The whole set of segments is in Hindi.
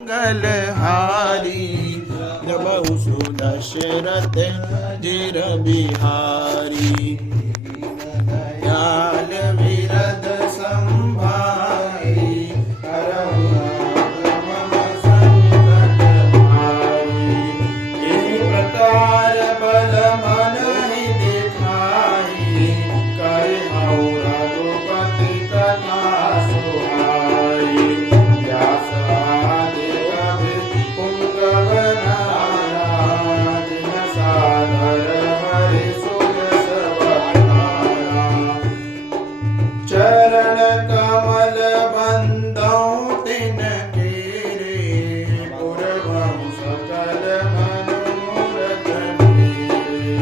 मंगलहारी जबहु सुदशरथ जिर बिहारी दयाल विरद संभारी करहु मम संकट भारी। इस प्रकार बल मन ही दिखाई कहु रघुपति कथा सुहाई। व्यास आदि कवि पुंगव नारा दिन सागर हरि सुयस वरदारा। चरण कमल बंदौ तिन केरे पुरवहु सकल मनोरथ मेरे।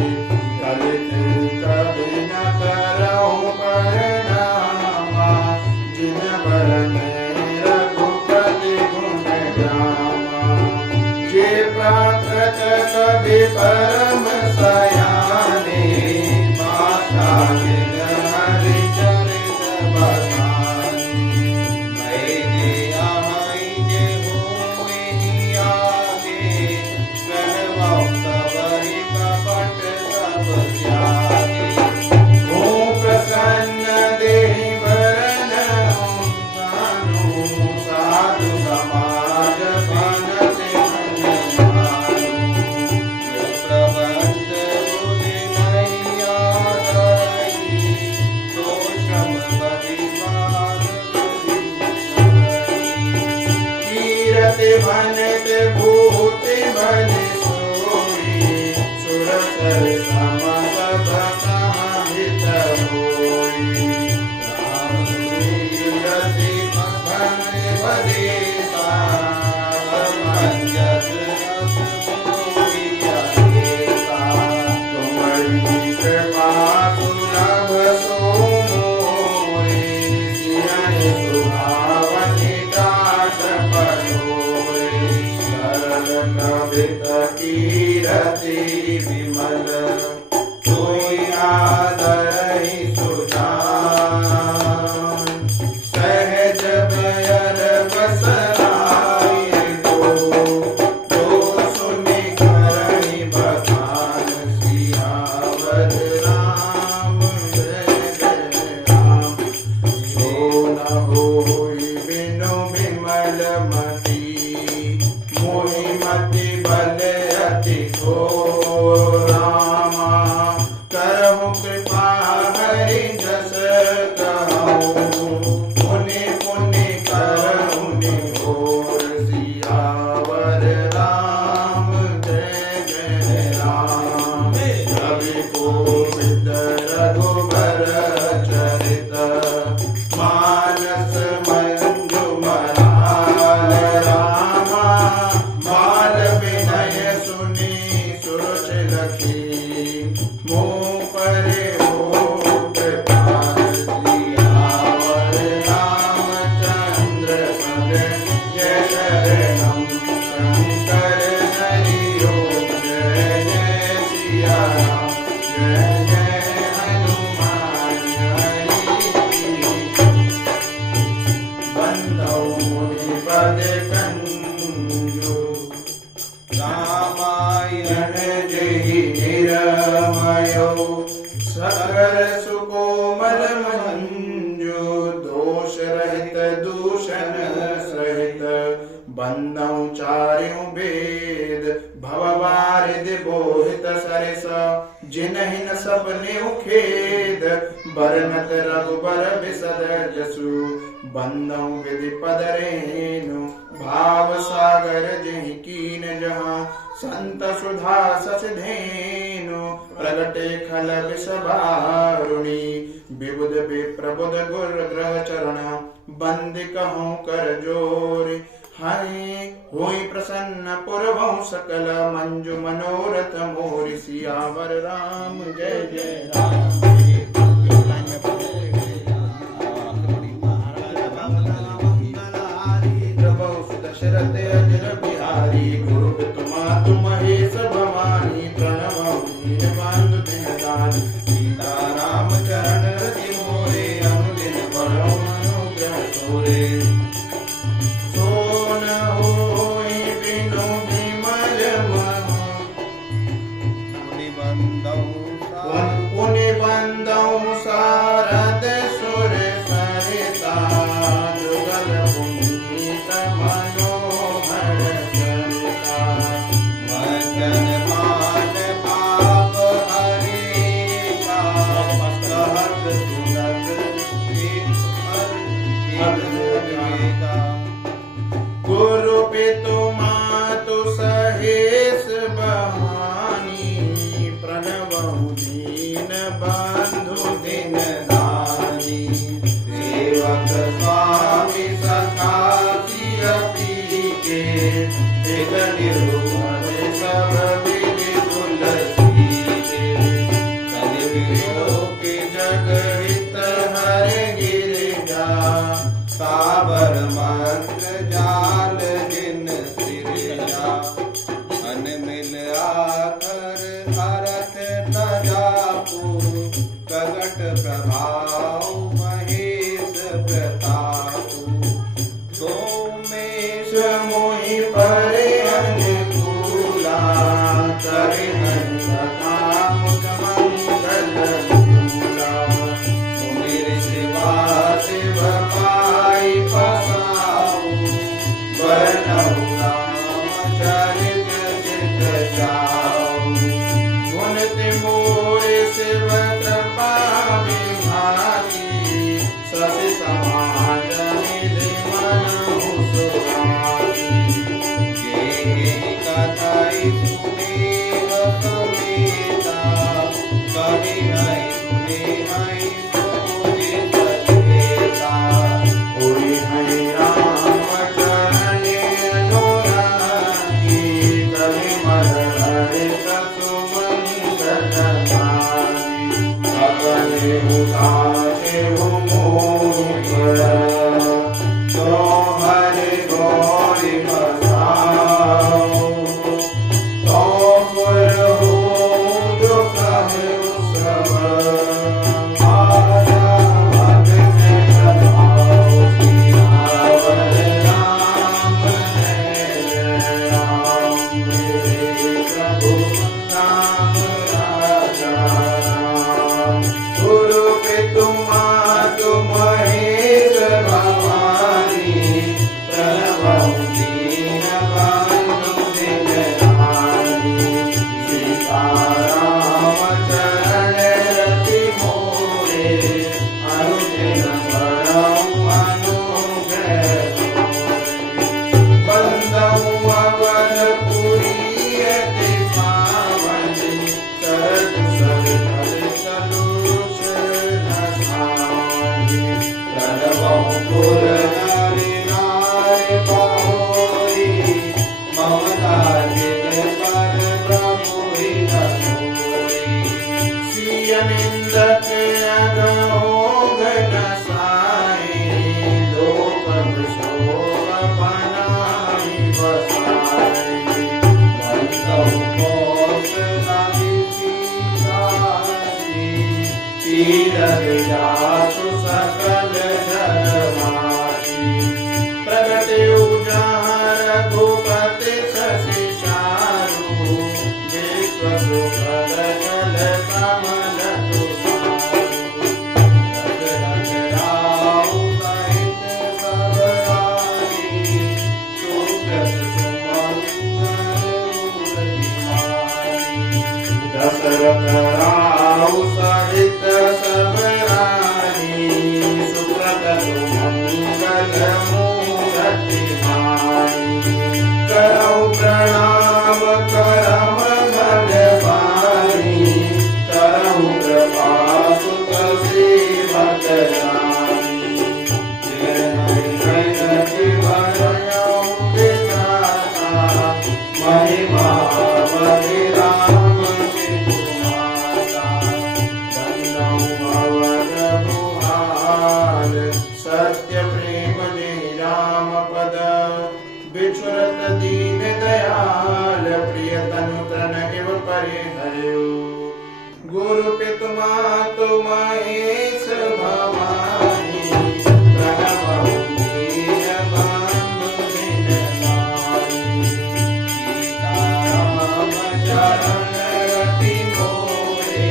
कलित कवि न करहु परनामा जिन बरने रघुपति गुण गामा। जे प्राकृत कवि परम सयाने भाषा बिन हरि चरित बखानी। मैं जे आहै जे होहि आगे कहवौ सबहि कपट सब त्यागे। हो प्रसन्न देहि वरन जानु साधु समाज बनते मन मानु। जो प्रबंध बुद्धि नहीं आदरहि तो श्रम परिवार कीरति भनत भूति भन सोई। सुरसर सम सब कहाँ हित होई। राम कीरति भन भदेसा समंजस रस मोहि अकेसा। तुम्हारी कृपा सुलभ सो मोहि सियन सुहावनि टाट पठोरे। सरल कवित कीरति विमल सोई आदरहि सुजान। सहज बयर बसराए जो सुनि करहि बखान। सियावर राम जय जय राम। सो न होई बिनु बिमल मति मोहि मति बल अति घोर। रामा करहु कृपा हरि जस कहूँ पुनि पुनि करहु निघोर। सियावर राम जय जय राम। कवि कोविद रघुबर चरित मानस मंजुमराल। रामा माल विनय सुनि सुरुचि लखी मुँह परे हो कृपाल। सियावर रामचंद्र पद जय शरणम शंकर हरि ओम। जय जय सिया राम जय जय हनुमान हरि। बंदौ मुनि पद कंजु रामायण जेहि निरमयो। सागर सुकोमल मंजु दोष रहित दूषण सहित। बंदौ चार्यों वेद भववारिधि बोहित सरिस। जिनहि न सपनेउ खेद बरनत रघुबर बिसद जसु। बंदौ विधि पद रेणु भाव सागर जिहि कीन जहाँ। संत सुधा सस धेनु प्रगटे खल विष बारुणी। विबुध विप्रबुध गुर ग्रह चरण बंद कहूँ कर जोरी। हरि होई प्रसन्न पुरवहु सकल मंजु मनोरथ मोरि। सियावर राम जय जय राम। प्रभु सुदशरथ अजर बिहारी गुरु तुमा महेश भवानी। प्रणव दीनबंधु दीनदानी सीता राम चरण रति मोरे। अनुदिन बड़ो अनुग्रह तोरे। सो न हो पे मातु सहेस बहानी प्रणवहु दीन बंधु दिन दानी सेवक स्वामी सखा सियपी के एक निरुपम सब विधि तुलसी के कलियुग के जगत हर गिरिजा साबर मंत्र जाल जिन सिरजा अन मिल आखर अरथ तजापु प्रगट प्रभाव महेश प्रतापु सोमेश मोहि परे अनुकूला करे काम मंगल मूला सुमिर शिवा शिव पाई पसाऊ वर्णऊ राम चरित चित जाऊ गुण तिमोरे शिव कृपा विभागी शशि समाज निधि मनहु सुहागी ये कथाई सुदेव समेता कवि हई सुने हई सोने सचेता होई हई राम चरणे अनुरागी कवि मर हरित सुमंगल गाई सकले उसाचे हो मोह जो हरि गौरी बसाओ तो पुर हो जो कहे सब आजा भगत लगाओ सियावर राम है राम मेरे प्रभु राम राजा राम गुरु पितु मातु महेश भवानी प्रणवहु दीन बंधु दिन दानी सीताराम चरण रति मोरे अनुदिन बरहु अनुग्रह बंदहु अवधपुरी अति पावनी सरद सरित सलूषण सानी प्रणवहु पुर नारी नारी बहोरी ममता जिन पर प्रभु हित सोई सिय निंदक अगमोघ नसाई लोक शोभ बनाई बसाई बंदहु कौशल विषिताई तीरथ जासु सकल धर्माई प्रगटे उजहाँ रघुपति शशि चारु विश्व सुखद जल कमल तुषारु दशरथ राउ सहित सब आई सुकृत सुमंगल मूर्ति माई दशरथ राउ सहित सब रानी सुकृत सुमंगल मूर्ति माई करौ प्रणाम करम भगवानी करौ कृपा सुत सेवक जानी जय जीवनयौ विधाता महिमा बलि राम चितु माता बंदहु अवध बुहाल सत्य प्रेम ने राम पद बिछुरत दीन दयाल प्रिय तनु तन इव परिहरयो गुरु पितु मातु महेश भवानी प्रणवहु दीन बंधु दिन दानी सीताराम चरण रति मोरे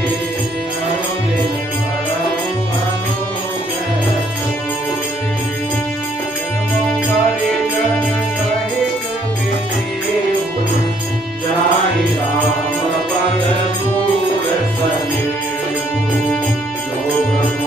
अनुदिन बरहु अनुग्रह तोरे जन्मों जन सहित विदेहु जाहि राम पद दूर सनेहु जो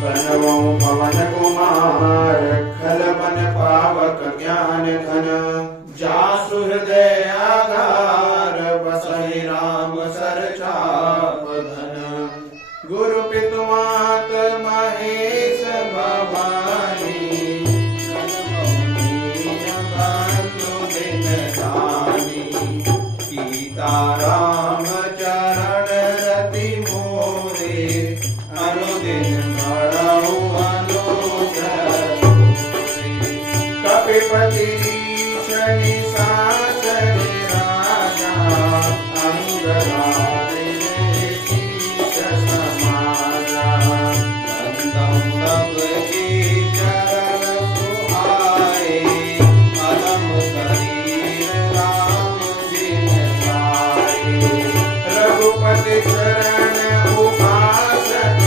प्रणवो पवन कुमार खल मन पावक ज्ञान घन जासु हृदय आधार बसहि राम सर चाप धन गुरु पितु मात महेश भवानी बंधु दिन दानी सीता राम चरण रति मोरे अनुदिन बड़हु अनुग्रह कपिपति शनि साचर राजा अंगराज शीश समाजा बंदम सबकी चरण सुहाए अलम शरीर राम जिन पाए रघुपति चरण उपासक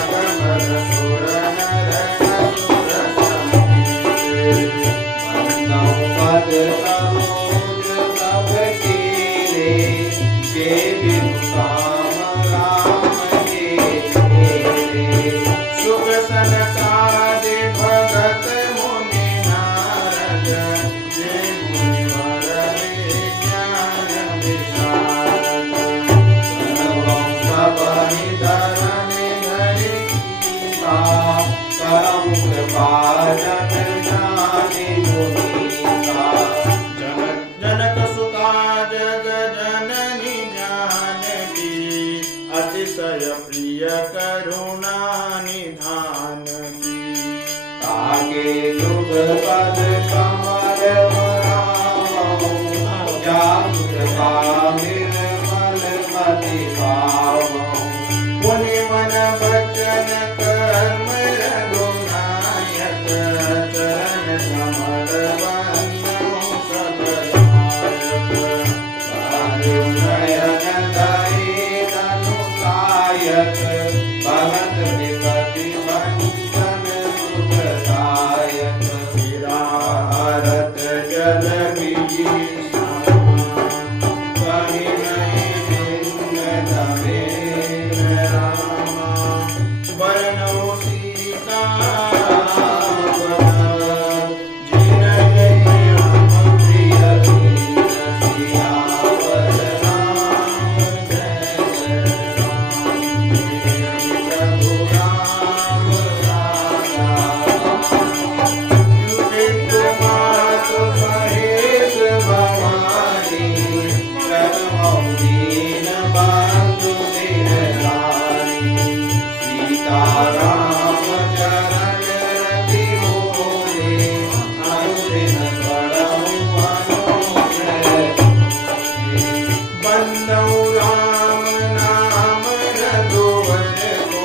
अगमर सुर नर असुर समीरे बंदम पद समुद्र सब कीरे जे विनुताम राम के तेरे सुख सनकादि भगत मुनि नारद जे मुनिवर ज्ञान विशारद सर्वं सबहि धरनि धरि कीसा परम कृपा जन जानि मुनीसा जनक सुता जग जननी जानकी अतिशय प्रिय करुणा निधान की ताके जुग पद कमल बरावो जासु कृपा निर्मल मति पावो मुनि मन बचन कर्म रघुनायक चरण कमल बंदो सब नयन दई तनु कायक भगत विपति बंधन सुखदायक विरारत जल विभीषण कहि नहीं भिन्न नवीन रामा वरनौ सीता जिनहि राम प्रिय दीन सियावर राम जय प्रभु राम राजा युपित मात महेश भवानी प्रणमौ दीन बंधु दिन दानी सीता राम चरण रति मोरे अनुदिन बड़हु अनुग्रह बंदौ राम नाम रघुवर को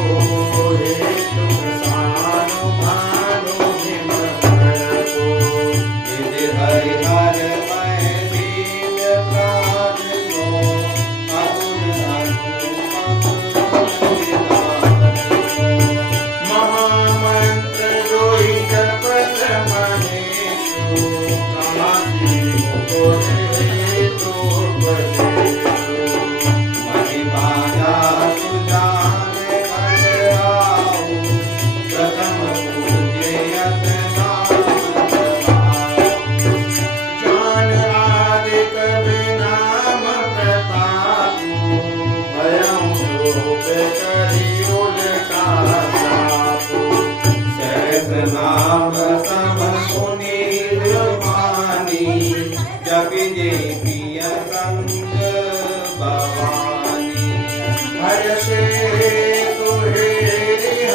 हेतु सानु भानु जिम को विधि हरिहर मैं दिव्य प्राण को अगुण अनुपम विधान को महामंत्र जोई जपत महेशु काशी हेतु उपदेशु महिमाया सुजान खंडराऊ प्रथम पूज्यत नाम जपाऊ जान आदि कवि नाम प्रतापु भयं रूप करि उलटा जापु सहस नाम सब सुनील मानी जपि जे प्रिय संग भवानी हर्षे तुहे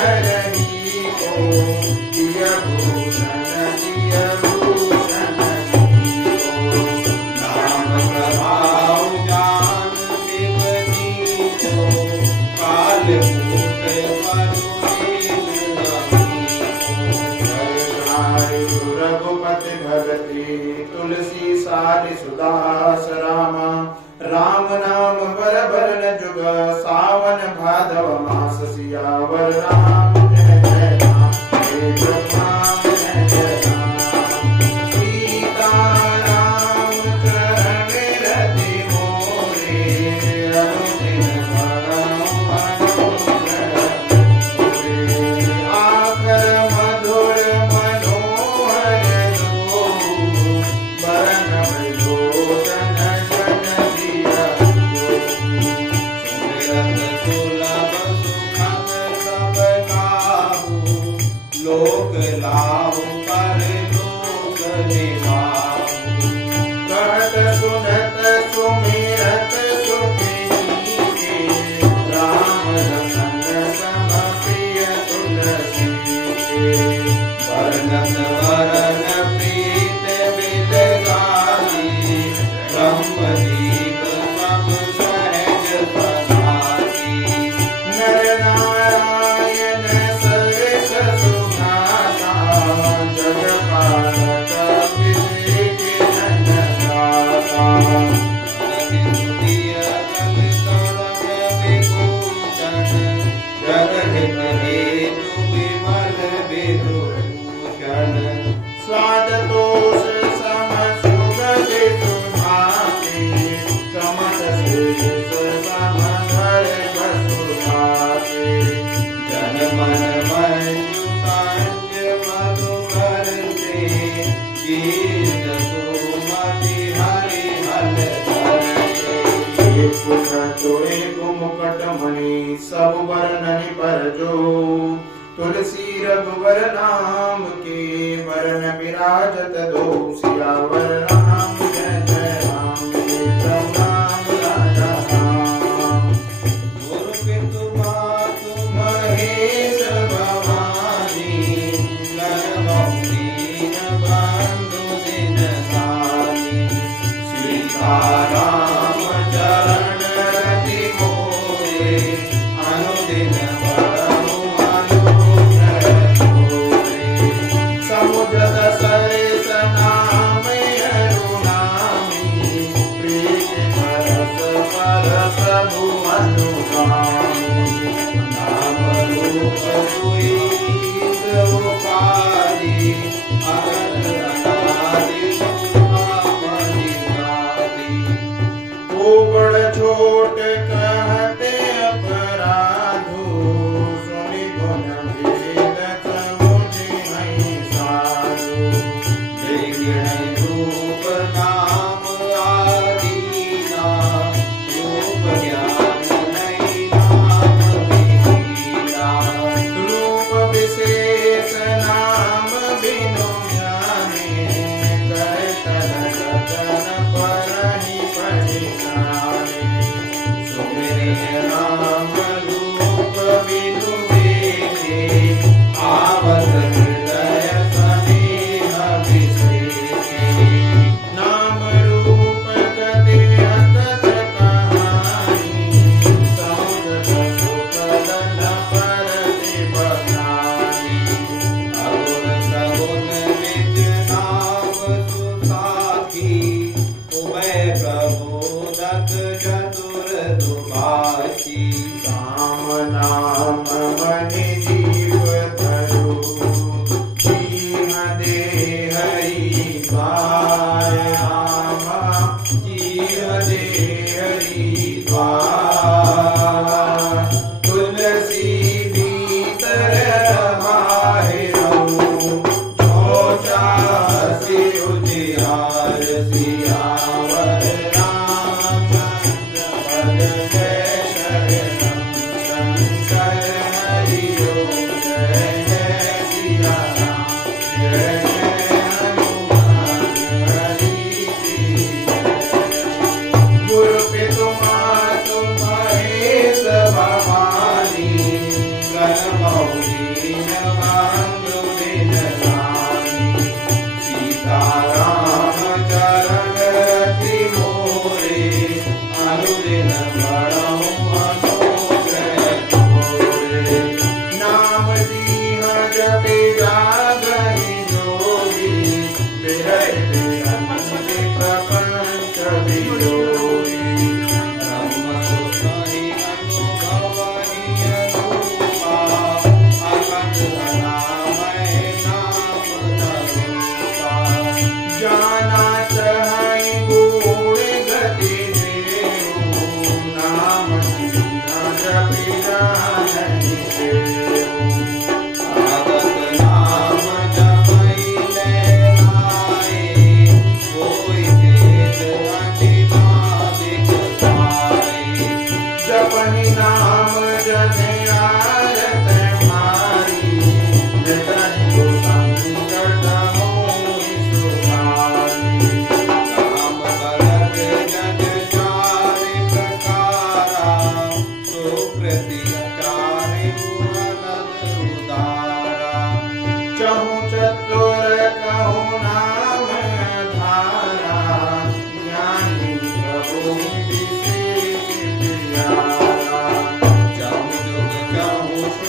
हरहि को दिय भूषण को नाम प्रभाव जान विपनी को काल कूट वरुणीन रघुपति भगति तुलसी सारि सुदास रामा राम नाम बर भरन जुग सावन भादव मास सियावर राम जय जय राम हे राम जय जय राम सीता राम चरण रति मोरे अनुदिन बड़हु अनुग्रह योग लाओ पर लोक निभाओ। कहत सुनत सुमिरत सुखी के राम रतन सम प्रिय तुलसी के। वर्णत वरन प्रीत बिल गाई ब्रह्मदीप सम सहज सदाई। नर नारायण सरस सुनाता जग पालक विवेक नंदनाता। स्वाद दोष सम सुगति सुभाति कमल शीर्ष सम धर बसुभाति। जन मन मंजु कांज मधुकर से गीत सुमति हरि हल धरते। एक पुछत एक मुकट मणि सब वर्णनि पर जो तुलसी रघुवर नाम के वरण विराजत दो। सियावर राम जय जय राम विक्रम राम राजा राम। गुरु पितु मातु महेश भवानी गणगौरीन बंधु दिन सानी। सीताराम चरण रति मोरे अनुदिन बरहु अनुग्रह तोरे। समुद्र सरिस नाम अरुणामी प्रीति परस पर प्रभु अनुगामी। नाम रूप दुई रूपारी अगन अनादि सुनामणि गादी। ओ बड़ छोट कहते अपराधो सुनि गुण भेद समुझि नहीं साधु। देखहि रूप नाम आदीना रूप ज्ञान नहीं नाम विहीना। रूप विशेष नाम बिनु जाने कर तरन रतन परहि परिणामे। सुमिरि राम रूप बिनु देखे आवत हृदय सनेह विशेषे। नाम रूप गति अकथ कहानी समुझत सुखदन परति बखानी। अगुण सगुण निज नाम सुसाखी उभय प्रबोधक चतुर दुभाषी। राम नाम मनि जीव धरो दीन दे हरि द्वार। राम जीव दे हरि द्वार। तुलसी भीतर माहे रहूं जो चाहसी उजियार। सियावर रामचंद्र पद जय शरणं शंकर हरि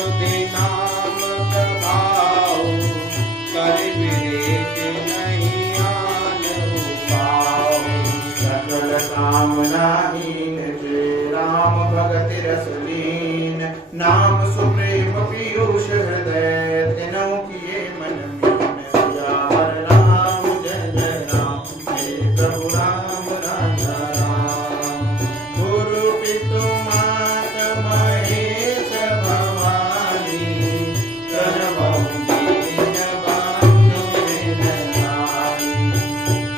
श्रुति नाम प्रभाव कर विदेश नहीं आन उपाव सकल कामना हीन जे राम भगति रस लीन नाम सुप्रेम पीयूष हृदय तिनों किए मन मीन सियावर राम जय जय राम हे प्रभु राम राजा राम गुरु पितु मात महेश भवानी करवहु दीन बंधु निधनानी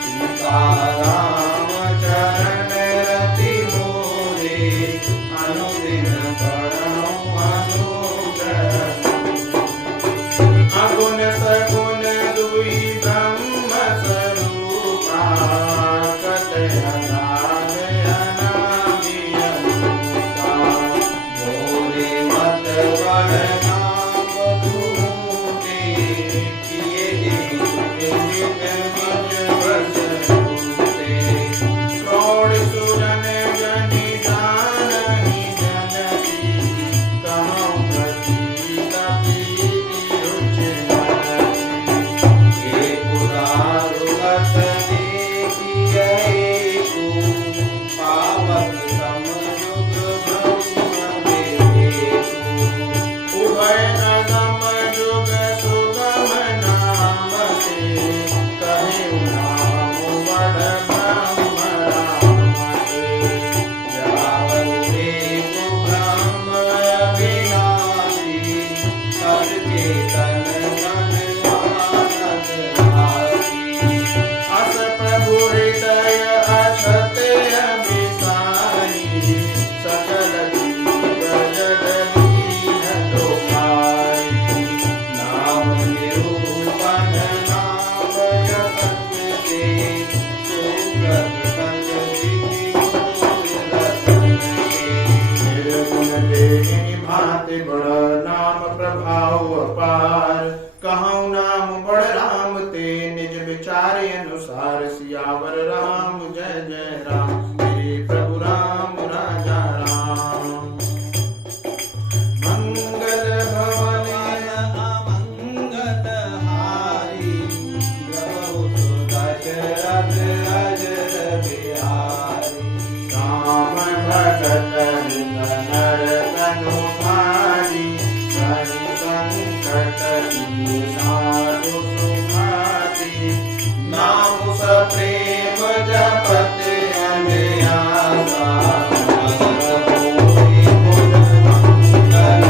सीताराम चरण रति मोरे अनुदिन करणो अनुग्रह अगुण सगुण दुई ब्रह्म स्वरूपा कतय अनाद अनादि अनूपा मोरे मत बड़ नाम धूते किए निज निज बस धूते प्रौढ़ सुजन जनि जानहि जनती कहौं प्रति कपीति रुचि मनती एक उदारुगत देखिए को पावक समयुग ब्रह्म देवेकु उभय नगम जुग सुगम नाम ते कहे नाम बड़ ब्रह्म राम ते जावरु एक ब्रह्म अविनाशी सचेतन जन आनंद राशि अस प्रभु हृदय अछत अभिसारी सकल जीव जगदीन लोकाई नाम निरूपण नाम जगत के सुब्रत संग सिद्धि रतन के निर्गुण देहि भांति बड़ नाम प्रभाव अपार कहौं नाम बड़ राम ते निज विचार अनुसार सियावर राम जय जय राम हे प्रभु राम राजा राम मंगल भवन अमंगल हारी प्रभु सुदशरथ अजर बिहारी राम भगत नर तनु भारी हरि संकट की साधु सुखाती नाम सप्रेम जपत अनयासा मनोहि गुण मंगल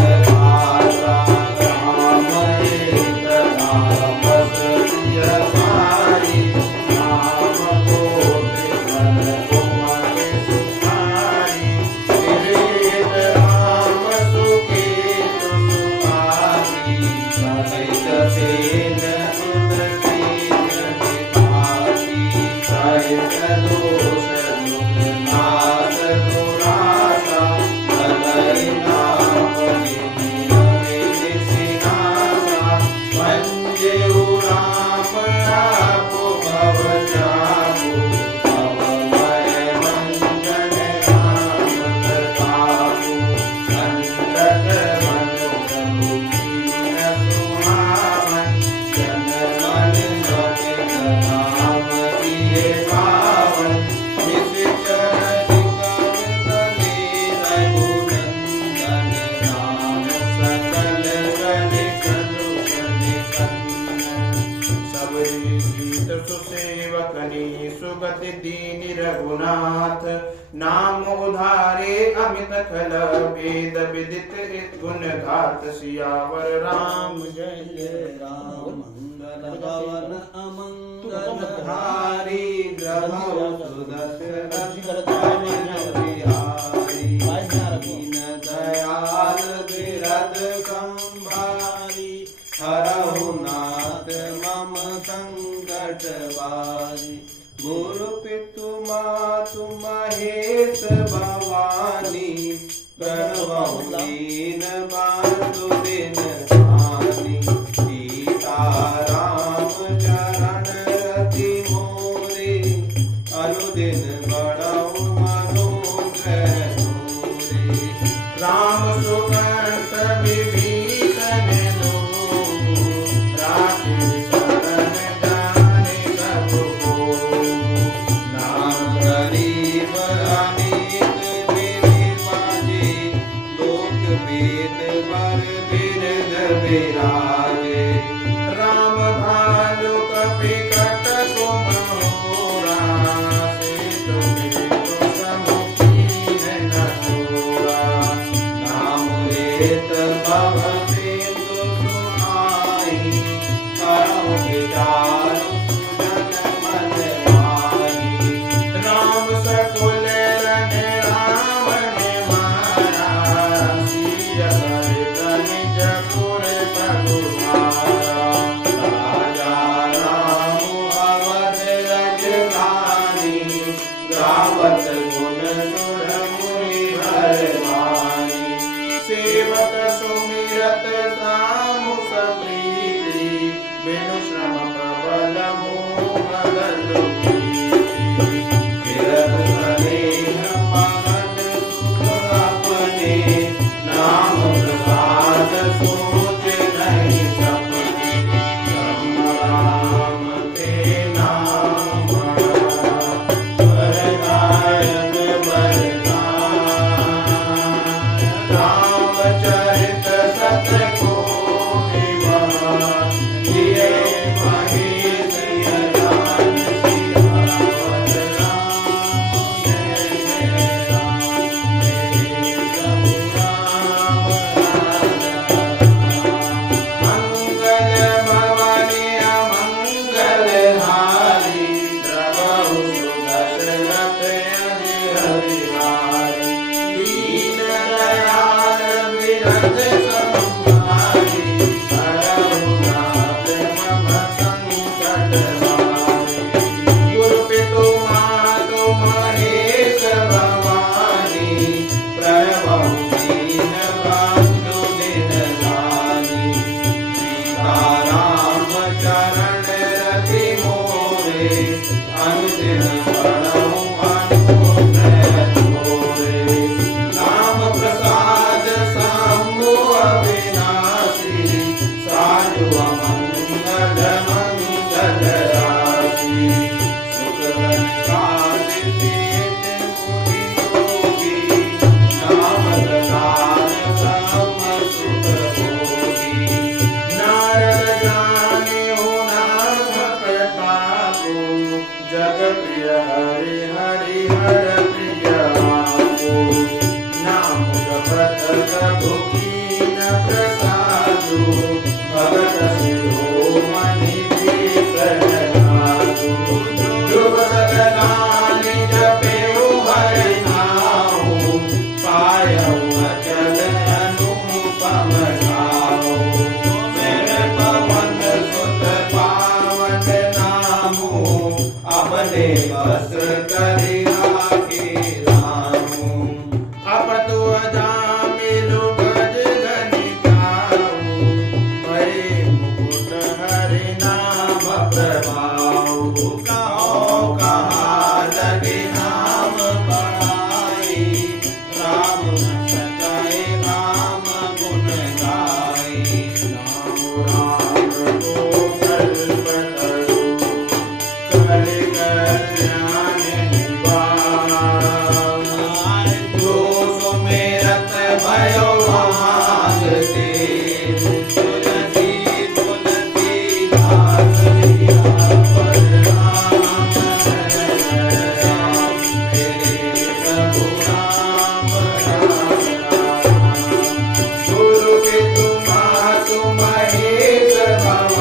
आसा राम एक नाम सत्य भारी नाम को त्रिभुवन कुमति सुखारी विवेक राम सुकेतु सुखारी सहित सेन सुत सेन विभारी सहित दोष दुख नाश दुरासा भलहि नाम जिमिरहि निसिनासा मंजेउ राम आपु भव जापु भवमय मंजन राम प्रतापु संकट मनु प्रभु कीन सुहावन जन मन रचित नाम किए पावन निश्चर दिगंत ले रघुनंदन राम सकल गणित सबरी गीत सुसेवकनी सुगति दीनि रघुनाथ नाम उधारे अमित खल वेद विदित गुण गात सियावर राम जय जय राम मंगल भवन अमंगल हारी प्रभु सुदशरथ अजर बिहारी दीन दयाल विरद संभारी हरहु नाथ मम संकट बारी गुरु पितु मातु महेश भवानी प्रणवहु दीन बंधु दिन धानी सीताराम चरण रति मोरे अनुदिन बड़हु विराजे राम भालु कपि कटको महोरा सेतु बिंदु समुखीन न तोरा नाम लेत भव सिंधु सुनाई करम विचार सुजन मन माही राम सकुल रन राम ने मारा सिय सरित निज पुर तगुहारा राजा राम अवध रजधानी गावत गुण सुर मुनि भरवानी सेवक सुमिरत सामु सप्रीति बिनु श्रम प्रबल मोह गलुकी फिरत सनेह मगन सुख अपने नाम प्रसाद सोच नहीं सपने ब्रह्म राम ते नाम वरदायन वरदान रामचरित सत कोटि बहान जिये महेश यदान सियावर राम जय जय राम जय प्रभु राम मंगल भवानी अमंगल हारी प्रभु सुदशरथ हरिहारी दीन दयाल विरज संहारी हरहु नाथ मम संकट हारी गुरु पितु मातु महेश भवानी प्रणवहु दीन बंधु दिन दानी सीताराम चरण रति मोरे अनुदिन पढ़ऊ अनुग्रह तोरे नाम प्रसाद शंभु अविनाशी साधु मंगल मंगल राशि सुगम काल तीत मुनि योगी नाम प्रसाद ब्रह्म सुख भोगी नारद जाने हो नाम प्रतापो जग प्रिय हरि हरि हर प्रिय आपो नाम जपत प्रभु कीन प्रसादो भगत सिरो मणि नादो ध्रुव सकलान जपेऊ हरि नाम पायऊ अचल अनुपम ठाओ मेरे पवन सुत पावन नामो अपने बस करि राखे रामो अपतु अजामिलु गज गनिकाऊ हरे मुकुट हरि नाम प्रभाव कहो कहाँ लगे नाम बढ़ाई राम न सकाए राम गुण गाई राम को कल्पतरु कलि कल्याण निवारण जो सुमेरत भयो आगते तुलसी तुलसी लाल लिया पर राम राम मेरे प्रभु राम राम गुरु पितु मातु महेश भवानी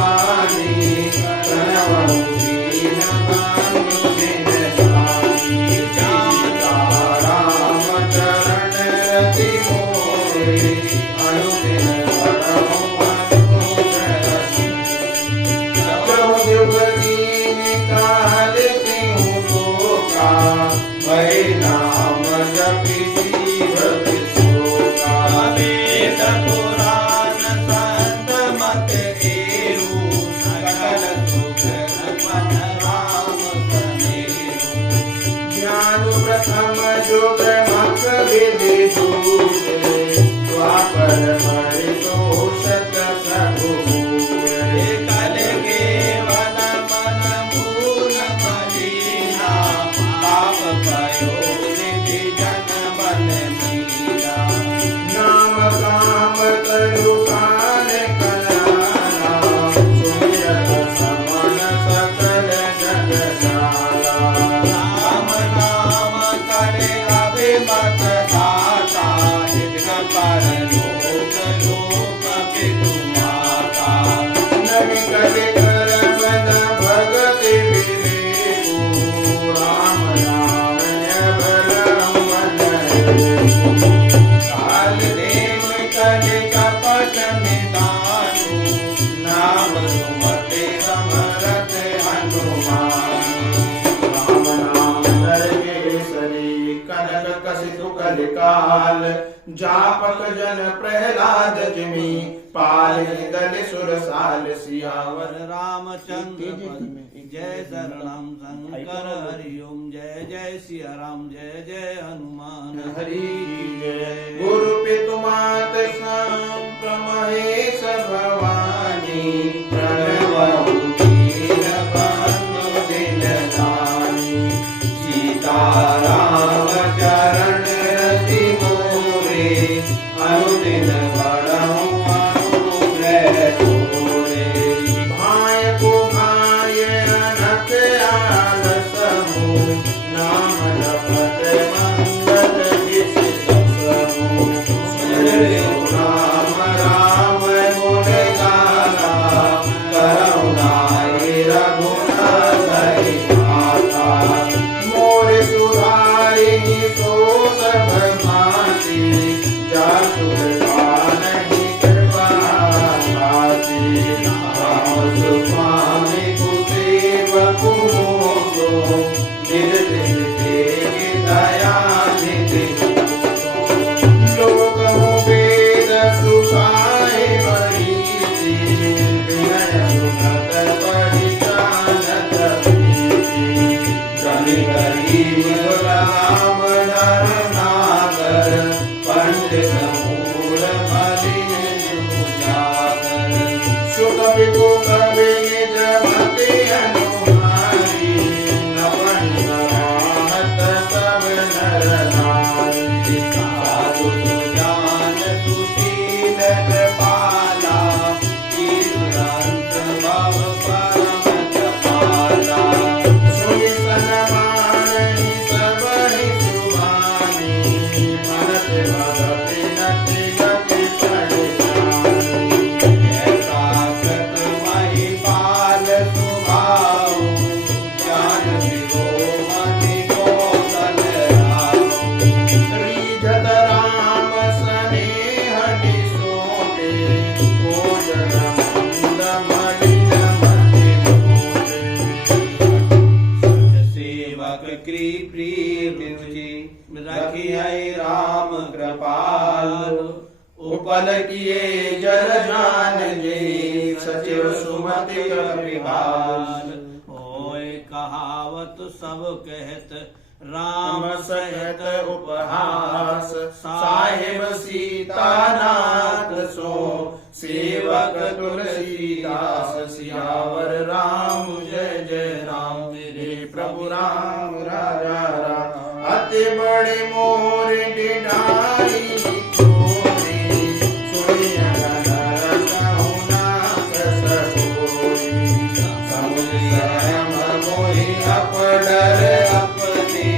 काल जापक जन प्रहलाद जिमि पाले दल सुरसाल सियावर रामचंद्र पद जय शरणम शंकर हरि ओम जय जय सिया राम जय जय हनुमान हरि जय गुरु पितु मात संत महेश भवानी प्रणव कीर बंधु दिन जानी सीताराम चरण रति मोरे अनुदिन बड़हु अनुग्रह तोरे भाय को भाय अनक आलस समूह नाम जपत मंगल विसित समूह राम राम गुण गाना करुणाई रघुनाथ माता मोर सुधारि सो सब भांति जासु नहीं कृपा दासी राम स्वामी कुसेवक मोसो निर्दिश तेरी दया निधि लोक वेद सुखाए बरीति विनय सुनत परिचानत प्रीति कलि गरीब राम नर नागर पंडित मूल मलिन उजागर सुख विदु कवि जमति अनुहारी नपन समाहत सब नर नारी साधु सुजान सुशील कृपाला ईश्वरंत भव परम जपाला सुनि सनमानहि सबहि सुभानि भरत भरत नति गति पड़िजानि ऐसा कृत महिपाल सुभाऊ ज्ञान शिरोमणि कौशल राऊ श्रीजत राम स्नेह निसोटे भोजन मंद मलिन मति भोजे सेवक प्रीति रखिए राम कृपाल उपल किए जल जान जी सचिव सुमति कपिबाल होय कहावत सब कहत राम राम सहित उपहास साहिब सीतानाथ सो सेवक तुलसीदास सियावर राम जय जय राम मेरे प्रभु राम राजा राम अति बड़े मोर डिडाई छोरी सुनिय गनर कहु नाथ सकोरी समुझ सहम मोहि अपडर अपने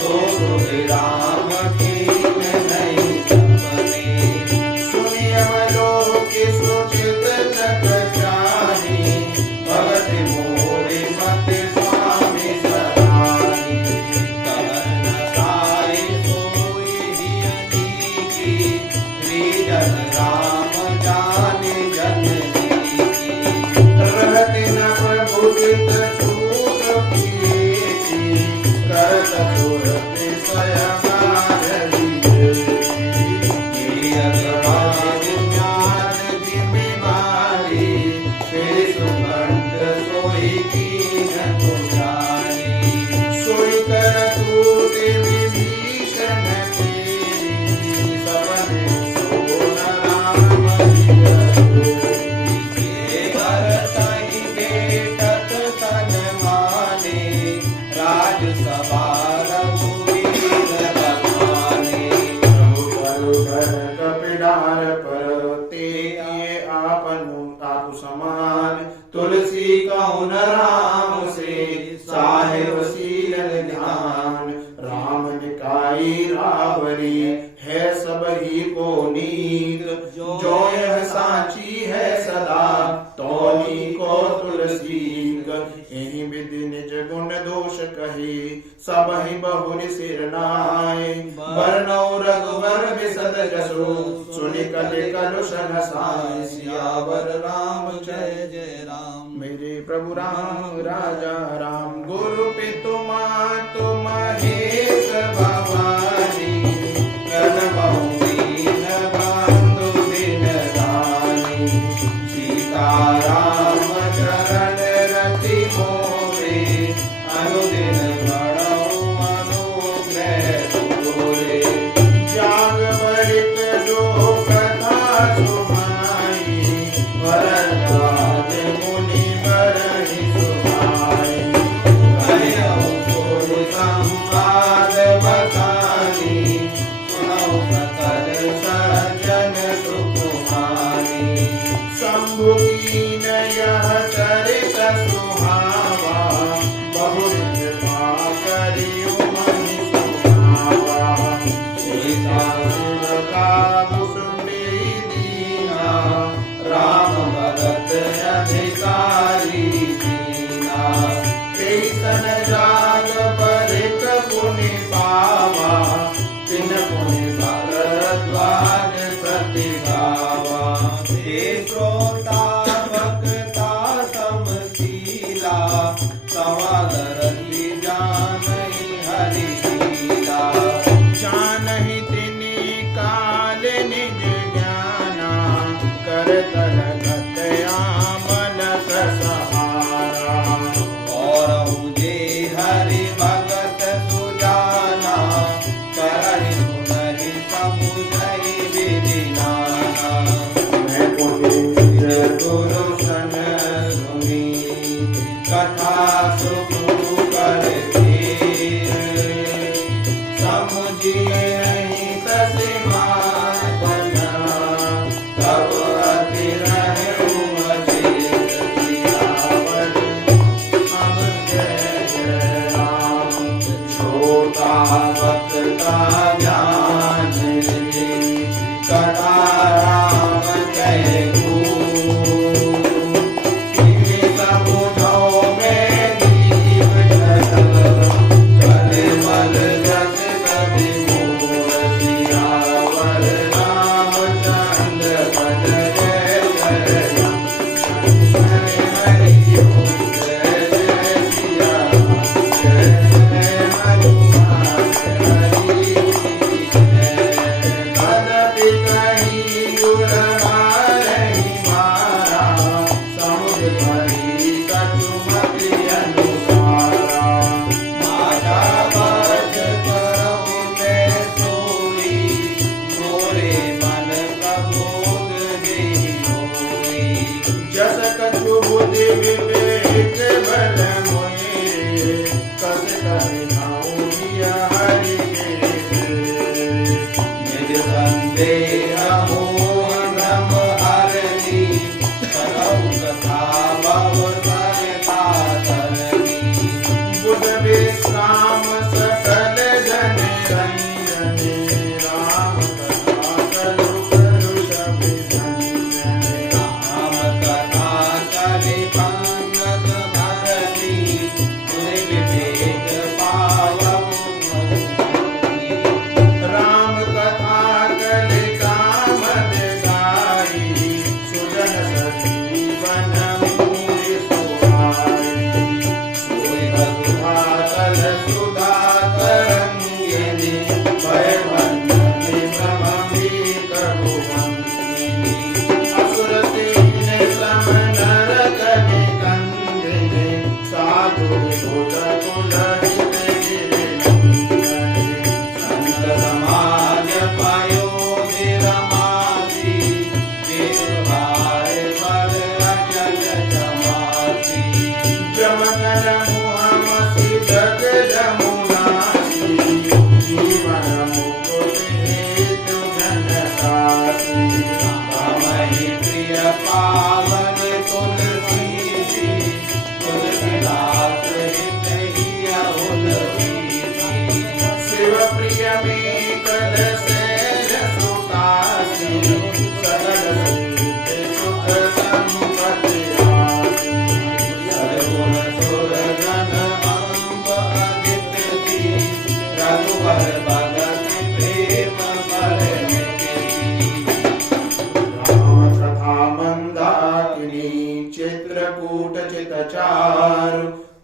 सो सुध राम कीन नहीं सपने सुनिय लोक सुचित जग चाही भगत मोरे मत स्वामी सहाई कवन साई सोई हियनी की जन राम जाने जननी की रहत न प्रभु चित छूट प्रीति करत सुरत स्वयं हरि ज्ञान जिम्मेवारी फिर सुकंठ सोई कीन पुजारी सोई कर तूत विभीषण तेरी सपने सोन राम ये भरतहि बेटत तन माने राज सभा रघुवीर बखाने प्रभु करु घर कपिडार पर ते किए आपनु तापु समान तुलसी कौन राम से साहेब सीलन ध्यान राम निकाई रावरी है सब ही को नीत जो यह साची है सदा तोनी को तुलसी यही विधि निज गुण दोष कही सब ही बहुनि सिर नाय बरनौ रघुवर बिसद जसु सुनि कलि कलुष नसाय सियावर राम जय जय राम मेरे प्रभु राम राजा राम गुरु पितु मातु महेश भवानी शंभु कीन यह चरित सुहावा, बहुरित करियो महि सुहावा। सीतासुर काबू सुनि दीना, राम भगत अधिकारी दीना। कैसन जाग परिक पुनि पावा, तिन पुनि भरद्वाज सति गावा। हे श्रोता भक्ता समशीला, सवादर जानहि हरि लीला। जानहि तिनि काल निज ज्ञाना, करतल घट आमलक सहारा। और जे हरि भगत सुजाना, करहि सुनहि समुझहि विधि नाना। मैं पुनीत गुरु सन सुनी, कथा सुखु कर समुझिए नहीं तसे मातना, तब अति रहु अचेत सियावर। हम जय जय राम, छोटा भक्ता ज्ञान रे, कथा राम कहे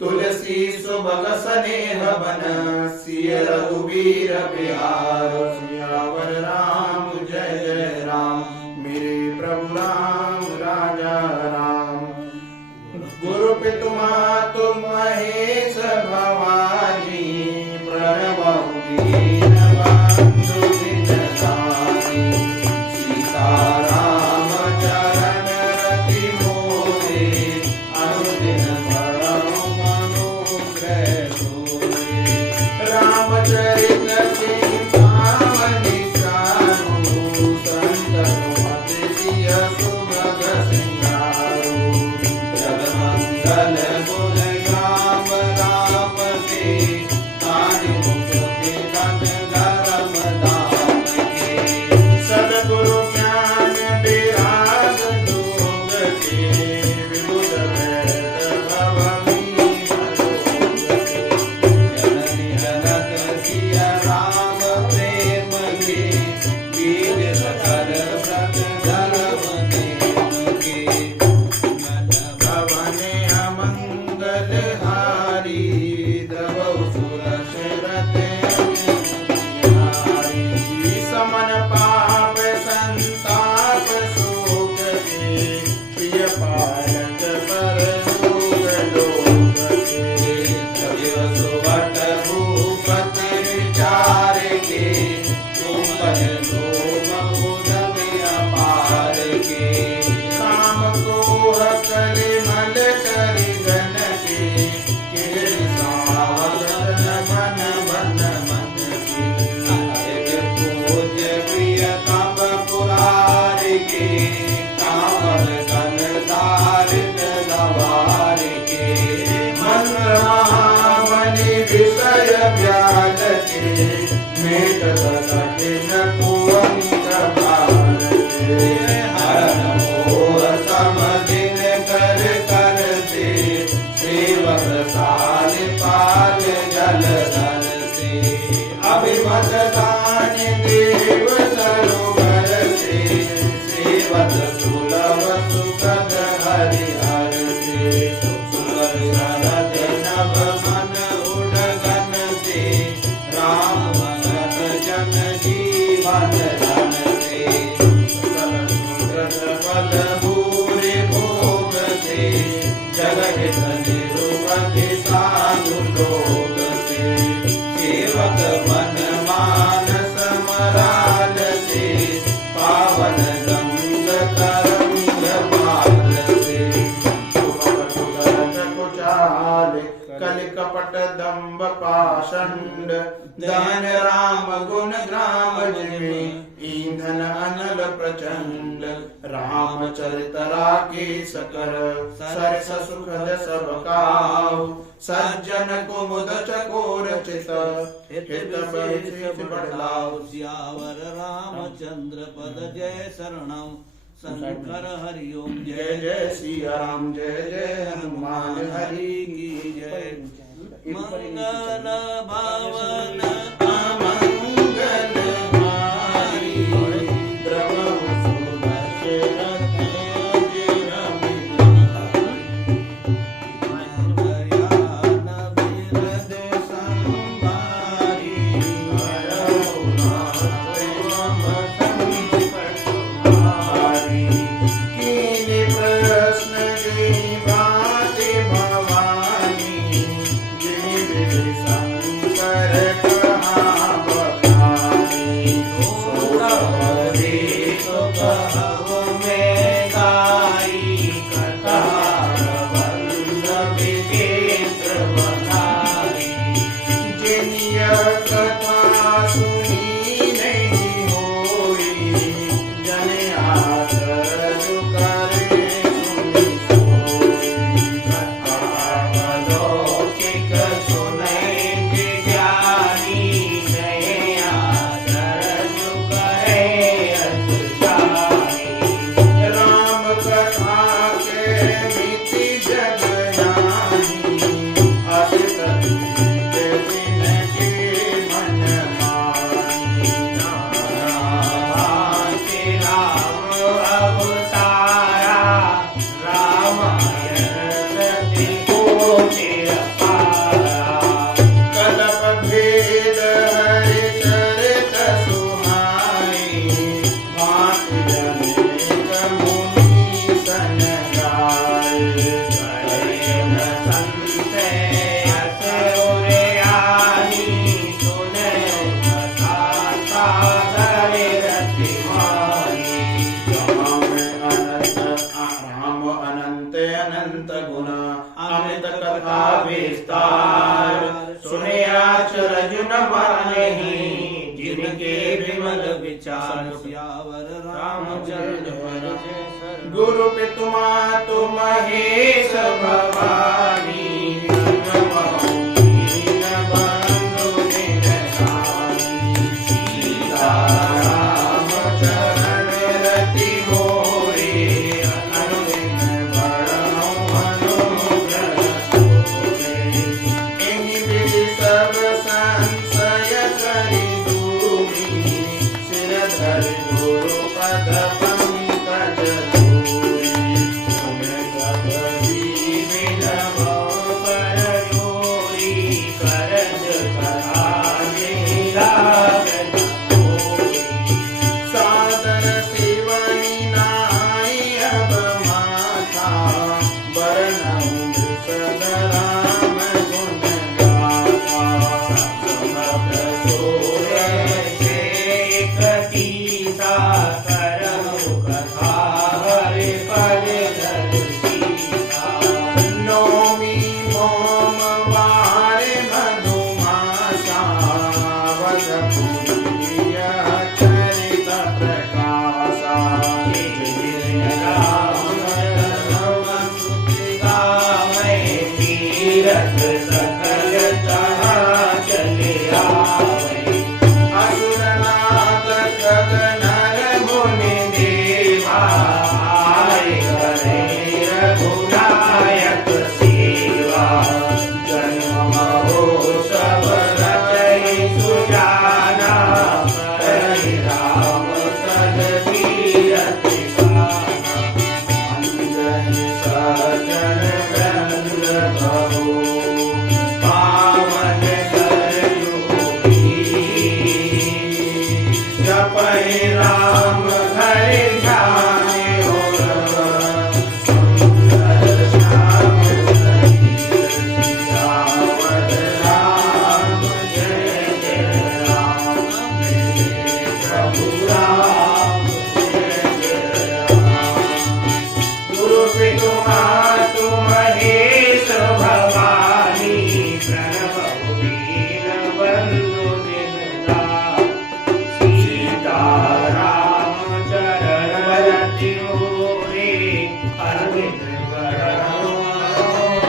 तुलसी सुभग स्नेह बन सिय रघुबीर बिहार। सियावर राम जय जय राम, मेरे प्रभु राम राजा राम। गुरु पितु मातु महेश भवानी, प्रणव दीन बंधु दीनदानी। सीता राम चरण रति मोहे, अनुदिन पढ़ऊ मनुग्रह सोहे। रामचरित चिंतामणि चारु, संतन मत दिय सुभग सिंगार। प्रिय पालक पर लोग लोग के सजीव सुवट भूपति विचार के कुंभज लोभ बुध अपार के काम को करि मल करि गन के किर सावधन मन मन मन के पूज्य प्रिय तब पुरार के कामल गन धारित गवार के मन महामणि विषय व्याज के मेट कठिन कुअंक भार के हरण मोह तम दिन कर कर से सेवक साल पाल जल धर से अभिमत दान देव सरोवर से सेवक सुलभ सुखद हरिहर से सुर शरद नभ मन उडगन से राम भगत जन जीवन धन से फल भूरि भोग से जगत निरुपति साधु लोग से सेवक मन मानस मराल से पावन गंग तरंग माल से कुचाल कल कपट दम्भ पाषंड दहन राम गुण ग्राम जिमे ईंधन अनल प्रचंड रामचरित राकेश कर सरस सुखद सब काहु सज्जन कुमुद चकोर चित हित बहित बढ़लाउ सियावर रामचंद्र पद जय शरणम शंकर हरि ओम जय जय श्री राम जय जय हनुमान हरि की जय मंगल भवन अमंगल हारी द्रवहु सुदशरथ भयान बिरद संभारी हरहु नाथ मम संकट हारी कीन प्रश्न जी भाति भवानी जिन शंकर कहा बखानी सोरवरे सुखहव में गाई कथा प्रबंध विचित्र बनाई जिनिय कथा सुनी नहीं होई जन आदर करे सुनी सोई लौकिक सुनैति ज्ञानी नये आदर जो करे अस जानी राम कथा के मिति जग जानी असित दिन के मन मानी भांति राम अवतारा रामायण रति कोटि अपारा कलप भेद हरि चरित सुहाई भांत जनेक मुनि सन गाए करेन संशय असुरे आनी सुने कथा सागर रति मानी राम अनंत अनंत गुण अमित कथा विस्तार सुने आचरज न मानेहि जिनके विमल विचार सियावर रामचंद्र पर जय गुरु पितुमा तुम महेश भवा